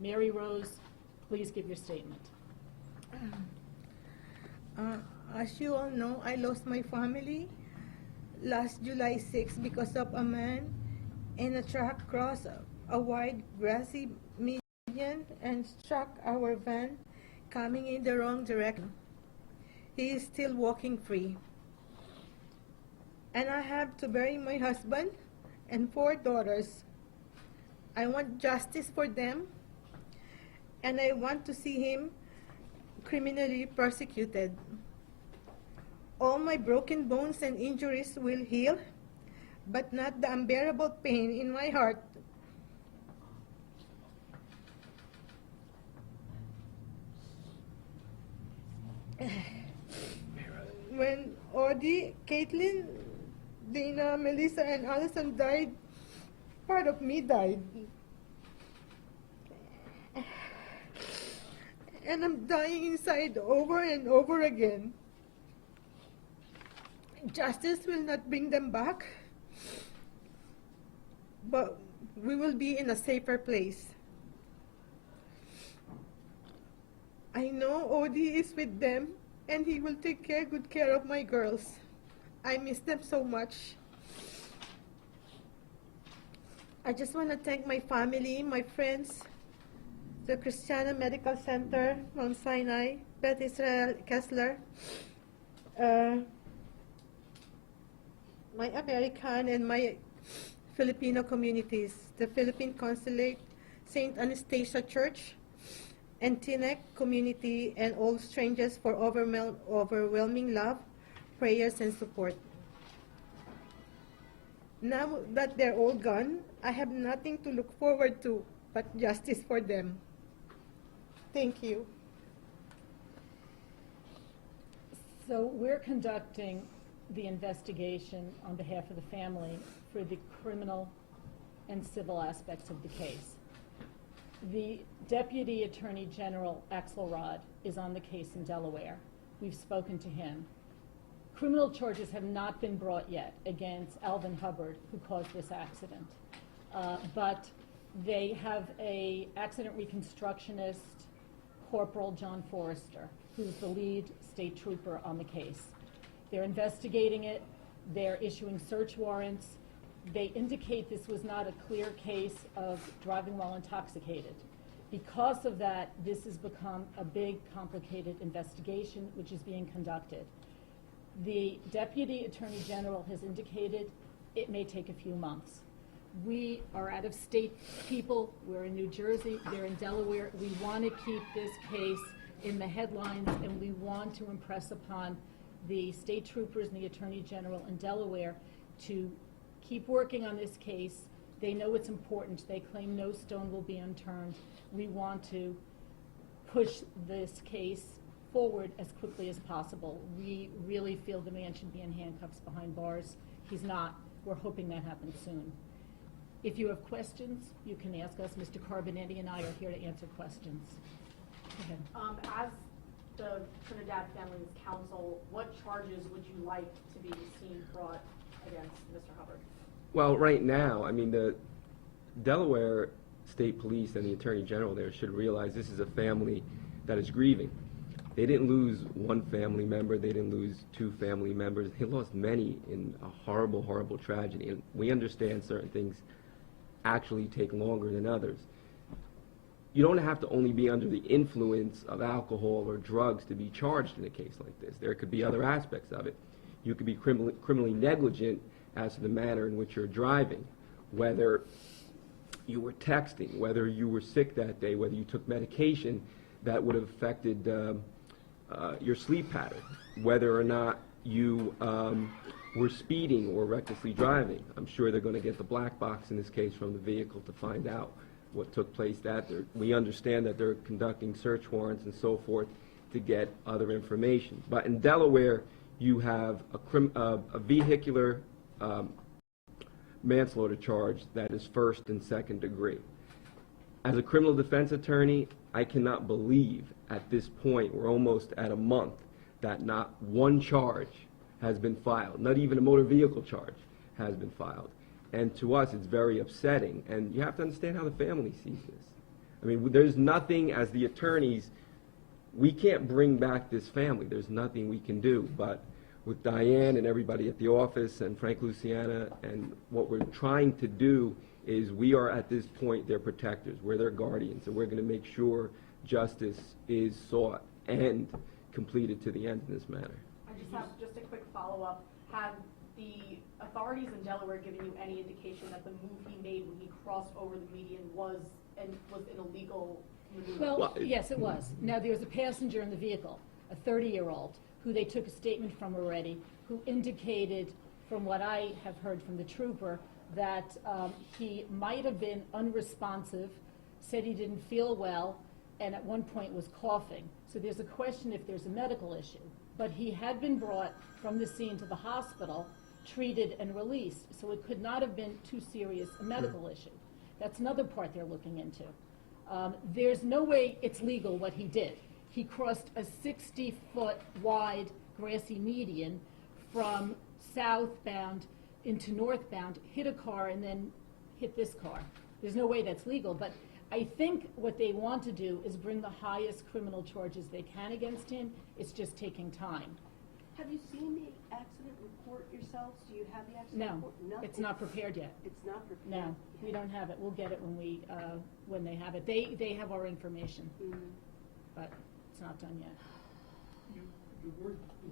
Mary Rose, please give your statement. As you all know, I lost my family last July 6th because of a man in a truck crossed a wide grassy median and struck our van coming in the wrong direction. He is still walking free. And I have to bury my husband and 4 daughters. I want justice for them, and I want to see him criminally persecuted. All my broken bones and injuries will heal, but not the unbearable pain in my heart. When Audie, Caitlin, Dana, Melissa, and Allison died, part of me died. And I'm dying inside over and over again. Justice will not bring them back, but we will be in a safer place. I know Odie is with them, and he will take good care of my girls. I miss them so much. I just want to thank my family, my friends, the Christiana Medical Center, Mount Sinai, Beth Israel Kessler, my American and my Filipino communities, the Philippine Consulate, St. Anastasia Church, and Teaneck community, and all strangers for overwhelming love, prayers, and support. Now that they're all gone, I have nothing to look forward to but justice for them. Thank you. So we're conducting the investigation on behalf of the family for the criminal and civil aspects of the case. The Deputy Attorney General Axelrod is on the case in Delaware. We've spoken to him. Criminal charges have not been brought yet against Alvin Hubbard, who caused this accident. But they have an accident reconstructionist, Corporal John Forrester, who's the lead state trooper on the case. They're investigating it. They're issuing search warrants. They indicate this was not a clear case of driving while intoxicated. Because of that, this has become a big, complicated investigation which is being conducted. The Deputy Attorney General has indicated it may take a few months. We are out-of-state people. We're in New Jersey. They're in Delaware. We want to keep this case in the headlines, and we want to impress upon the state troopers and the Attorney General in Delaware to keep working on this case. They know it's important. They claim no stone will be unturned. We want to push this case forward as quickly as possible. We really feel the man should be in handcuffs behind bars. He's not. We're hoping that happens soon. If you have questions, you can ask us. Mr. Carbonetti and I are here to answer questions. Go ahead. As the Trinidad Family's counsel, what charges would you like to be seen brought against Mr. Hubbard? Well, right now, I mean, the Delaware State Police and the Attorney General there should realize this is a family that is grieving. They didn't lose one family member. They didn't lose 2 family members. They lost many in a horrible, horrible tragedy. And we understand certain things actually take longer than others. You don't have to only be under the influence of alcohol or drugs to be charged in a case like this. There could be other aspects of it. You could be criminally negligent as to the manner in which you're driving, whether you were texting, whether you were sick that day, whether you took medication that would have affected your sleep pattern, whether or not you were speeding or recklessly driving. I'm sure they're going to get the black box in this case from the vehicle to find out what took place. We understand that they're conducting search warrants and so forth to get other information. But in Delaware, you have a vehicular manslaughter charge that is 1st and 2nd degree. As a criminal defense attorney, I cannot believe at this point, we're almost at a month, that not one charge has been filed. Not even a motor vehicle charge has been filed. And to us, it's very upsetting. And you have to understand how the family sees this. I mean, there's nothing, as the attorneys, we can't bring back this family. There's nothing we can do. But with Diane and everybody at the office and Frank Luciana, and what we're trying to do is we are at this point their protectors. We're their guardians, and we're going to make sure justice is sought and completed to the end in this matter. I just have just a quick follow-up. Have the authorities in Delaware given you any indication that the move he made when he crossed over the median was an illegal maneuver? Well, yes, it was. Now, there was a passenger in the vehicle, a 30-year-old, who they took a statement from already, who indicated, from what I have heard from the trooper, that he might have been unresponsive, said he didn't feel well, and at one point was coughing. So there's a question if there's a medical issue. But he had been brought from the scene to the hospital, treated and released, so it could not have been too serious a medical issue. That's another part they're looking into. There's no way it's legal what he did. He crossed a 60-foot wide grassy median from southbound into northbound, hit a car, and then hit this car. There's no way that's legal, but I think what they want to do is bring the highest criminal charges they can against him. It's just taking time. Have you seen the accident report yourselves? Do you have the accident No, report? No, it's not prepared yet. It's not prepared. No, we don't have it. We'll get it when they have it. They have our information, but it's not done yet. The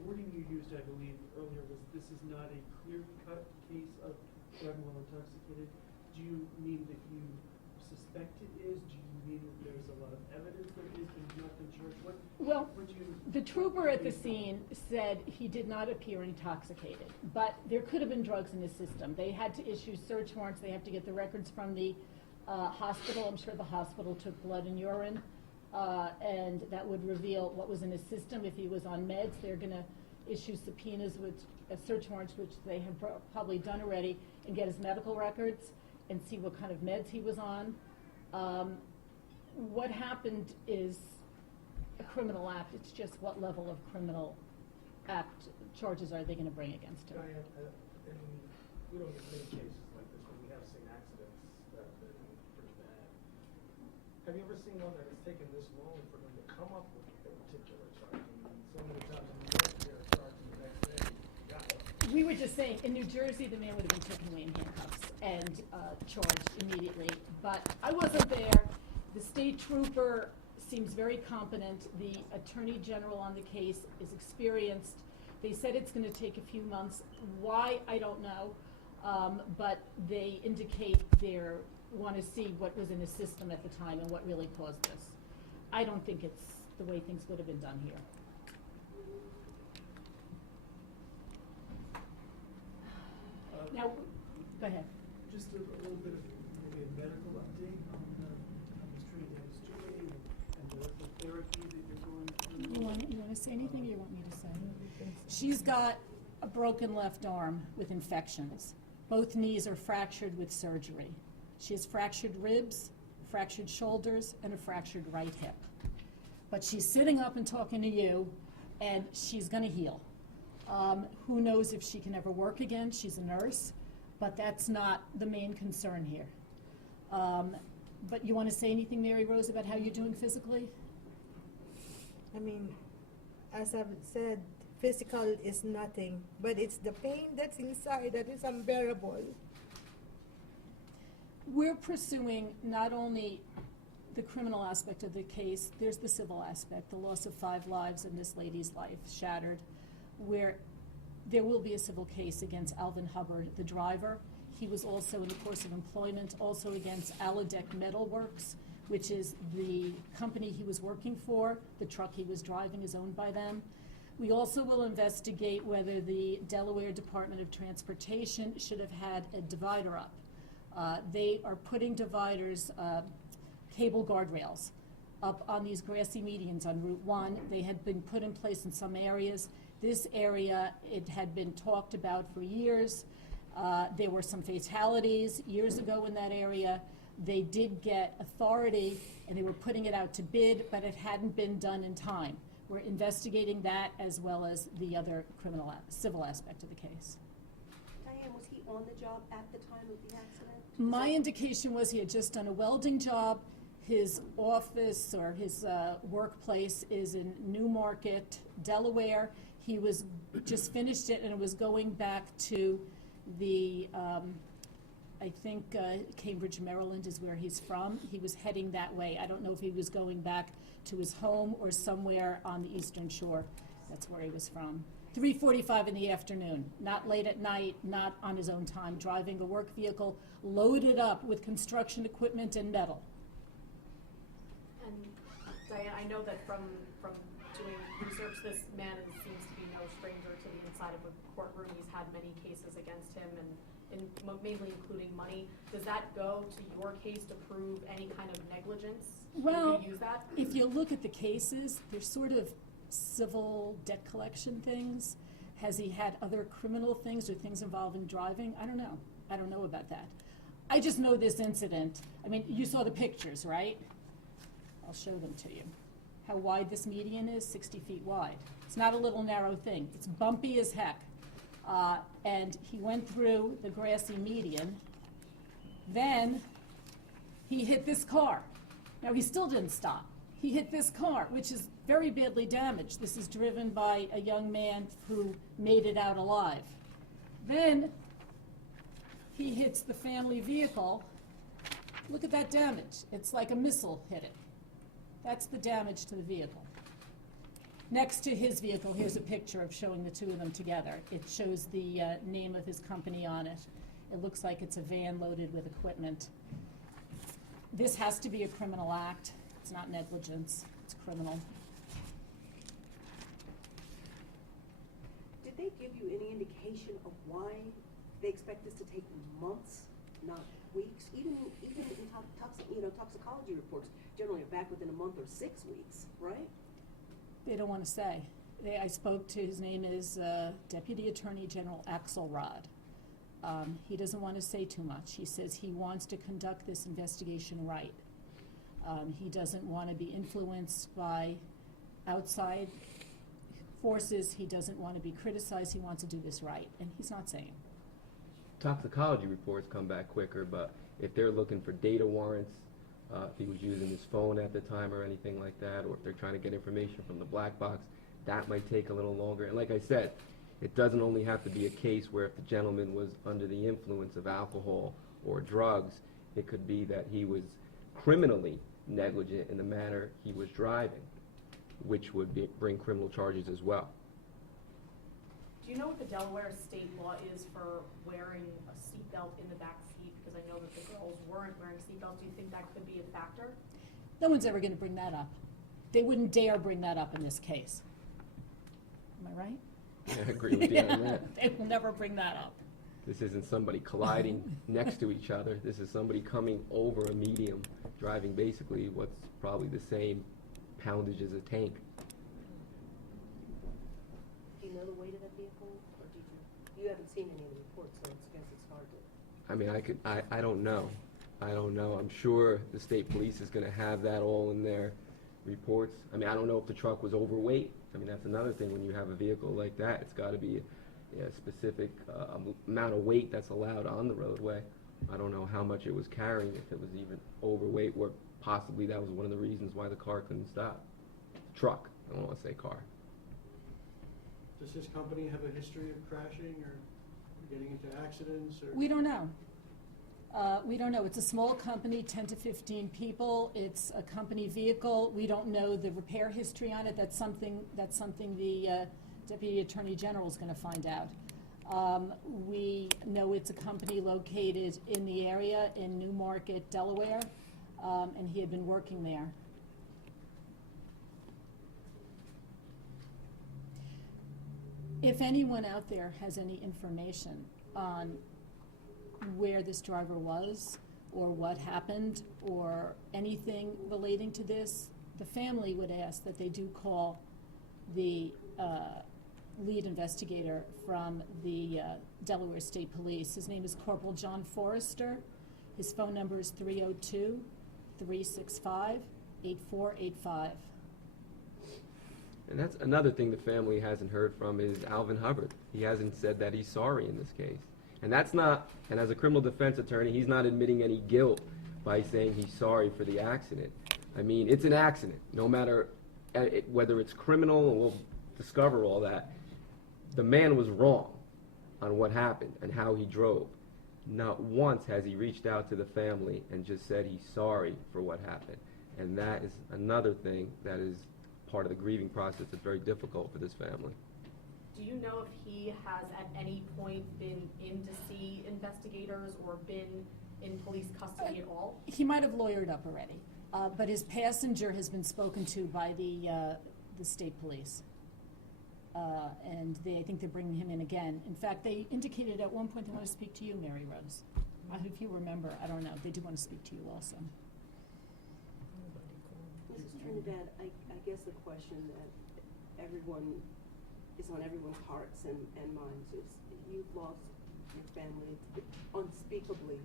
wording you used, I believe, earlier was this is not a clear-cut case of driving while intoxicated. Do you mean that you suspect it is? Do you mean that there's a lot of evidence that it is, but you've not been charged? Well, What do you... the trooper at the scene said he did not appear intoxicated, but there could have been drugs in his system. They had to issue search warrants. They have to get the records from the hospital. I'm sure the hospital took blood and urine, and that would reveal what was in his system. If he was on meds, they're going to issue subpoenas, search warrants, which they have probably done already, and get his medical records and see what kind of meds he was on. What happened is a criminal act. It's just what level of criminal act charges are they going to bring against him? Diane, and we don't get many cases like this, but we have seen accidents that have been pretty bad. Have you ever seen one that has taken this long for them to come up with a particular charge? I mean, so many times in New York, they're charged the next day. We were just saying, in New Jersey, the man would have been taken away in handcuffs and charged immediately. But I wasn't there. The state trooper seems very competent. The attorney general on the case is experienced. They said it's going to take a few months. Why, I don't know. But they indicate they want to see what was in the system at the time and what really caused this. I don't think it's the way things would have been done here. Now, go ahead. Just a little bit of maybe a medical update on Ms. Trinidad's journey and the therapy that you're going through. You want to say anything, or you want me to say? She's got a broken left arm with infections. Both knees are fractured with surgery. She has fractured ribs, fractured shoulders, and a fractured right hip. But she's sitting up and talking to you, and she's going to heal. Who knows if she can ever work again? She's a nurse, but that's not the main concern here. But you want to say anything, Mary Rose, about how you're doing physically? I mean, as I've said, physical is nothing, but it's the pain that's inside that is unbearable. We're pursuing not only the criminal aspect of the case, there's the civil aspect, the loss of 5 lives and this lady's life shattered, where there will be a civil case against Alvin Hubbard, the driver. He was also in the course of employment, also against Alladec Metalworks, which is the company he was working for. The truck he was driving is owned by them. We also will investigate whether the Delaware Department of Transportation should have had a divider up. They are putting dividers, cable guardrails, up on these grassy medians on Route 1. They had been put in place in some areas. This area, it had been talked about for years. There were some fatalities years ago in that area. They did get authority, and they were putting it out to bid, but it hadn't been done in time. We're investigating that as well as the other civil aspect of the case. Diane, was he on the job at the time of the accident? My indication was he had just done a welding job. His office or his workplace is in Newmarket, Delaware. He was just finished it and it was going back to the, I think Cambridge, Maryland is where he's from. He was heading that way. I don't know if he was going back to his home or somewhere on the Eastern Shore. That's where he was from. 3:45 in the afternoon, not late at night, not on his own time, driving a work vehicle loaded up with construction equipment and metal. And Diane, I know that from doing research, this man seems to be no stranger to the inside of a courtroom. He's had many cases against him, and mainly including money. Does that go to your case to prove any kind of negligence? Well, Do you use that? if you look at the cases, they're sort of civil debt collection things. Has he had other criminal things or things involving driving? I don't know. I don't know about that. I just know this incident. I mean, you saw the pictures, right? I'll show them to you. How wide this median is, 60 feet wide. It's not a little narrow thing. It's bumpy as heck. And he went through the grassy median. Then he hit this car. Now, he still didn't stop. He hit this car, which is very badly damaged. This is driven by a young man who made it out alive. Then he hits the family vehicle. Look at that damage. It's like a missile hit it. That's the damage to the vehicle. Next to his vehicle, here's a picture of showing the two of them together. It shows the name of his company on it. It looks like it's a van loaded with equipment. This has to be a criminal act. It's not negligence. It's criminal. Did they give you any indication of why they expect this to take months, not weeks? Even in toxicology reports generally are back within a month or 6 weeks, right? They don't want to say. I spoke to, his name is Deputy Attorney General Axelrod. He doesn't want to say too much. He says he wants to conduct this investigation right. He doesn't want to be influenced by outside forces. He doesn't want to be criticized. He wants to do this right, and he's not saying. Toxicology reports come back quicker, but if they're looking for data warrants, if he was using his phone at the time or anything like that, or if they're trying to get information from the black box, that might take a little longer. And like I said, it doesn't only have to be a case where if the gentleman was under the influence of alcohol or drugs, it could be that he was criminally negligent in the manner he was driving, which would bring criminal charges as well. Do you know what the Delaware state law is for wearing a seatbelt in the back seat? Because I know that the girls weren't wearing seatbelts. Do you think that could be a factor? No one's ever going to bring that up. They wouldn't dare bring that up in this case. Am I right? Yeah, I agree with you on that. They will never bring that up. This isn't somebody colliding next to each other. This is somebody coming over a medium, driving basically what's probably the same poundage as a tank. Do you know the weight of that vehicle, or did you? You haven't seen any of the reports, so I guess it's hard to. I mean, I don't know. I don't know. I'm sure the state police is going to have that all in their reports. I mean, I don't know if the truck was overweight. I mean, that's another thing when you have a vehicle like that. It's got to be a specific amount of weight that's allowed on the roadway. I don't know how much it was carrying, if it was even overweight, or possibly that was one of the reasons why the car couldn't stop. Truck. I don't want to say car. Does this company have a history of crashing or getting into accidents or? We don't know. We don't know. It's a small company, 10 to 15 people. It's a company vehicle. We don't know the repair history on it. That's something the Deputy Attorney General is going to find out. We know it's a company located in the area in Newmarket, Delaware, and he had been working there. If anyone out there has any information on where this driver was or what happened or anything relating to this, the family would ask that they do call the lead investigator from the Delaware State Police. His name is Corporal John Forrester. His phone number is 302-365-8485. And that's another thing the family hasn't heard from is Alvin Hubbard. He hasn't said that he's sorry in this case. And that's not, and as a criminal defense attorney, he's not admitting any guilt by saying he's sorry for the accident. I mean, it's an accident, no matter whether it's criminal, and we'll discover all that. The man was wrong on what happened and how he drove. Not once has he reached out to the family and just said he's sorry for what happened. And that is another thing that is part of the grieving process that's very difficult for this family. Do you know if he has at any point been in to see investigators or been in police custody at all? He might have lawyered up already, but his passenger has been spoken to by the state police. And I think they're bringing him in again. In fact, they indicated at one point they want to speak to you, Mary Rose. If you remember, I don't know, they do want to speak to you also. Mrs. Trinidad, I guess the question that everyone is on everyone's hearts and minds is you've lost your family. It's unspeakably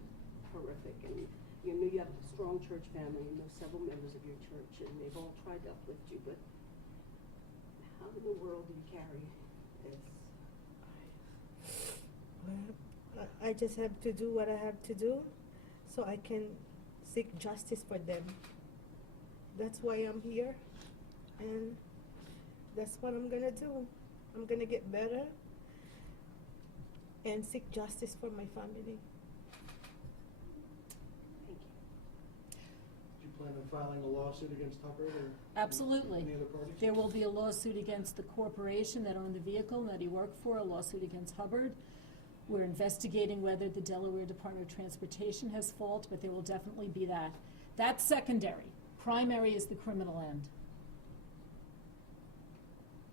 horrific, and you know you have a strong church family. You know several members of your church, and they've all tried to uplift you. But how in the world do you carry this? Well, I just have to do what I have to do so I can seek justice for them. That's why I'm here, and that's what I'm gonna do. I'm gonna get better and seek justice for my family. Thank you. Do you plan on filing a lawsuit against Hubbard or Absolutely. any other parties? There will be a lawsuit against the corporation that owned the vehicle that he worked for, a lawsuit against Hubbard. We're investigating whether the Delaware Department of Transportation has fault, but there will definitely be that. That's secondary. Primary is the criminal end.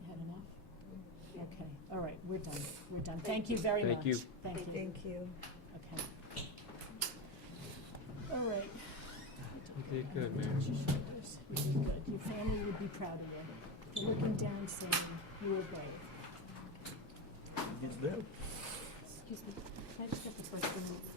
You had enough? Okay, all right, we're done. We're done. Thank you very much. Thank you. Thank you. Thank you. Okay. All right. You did good, man. Touch your shoulders. You did good. Your family would be proud of you. They're looking down saying you were brave. It's them. Excuse me, can I just get the first one?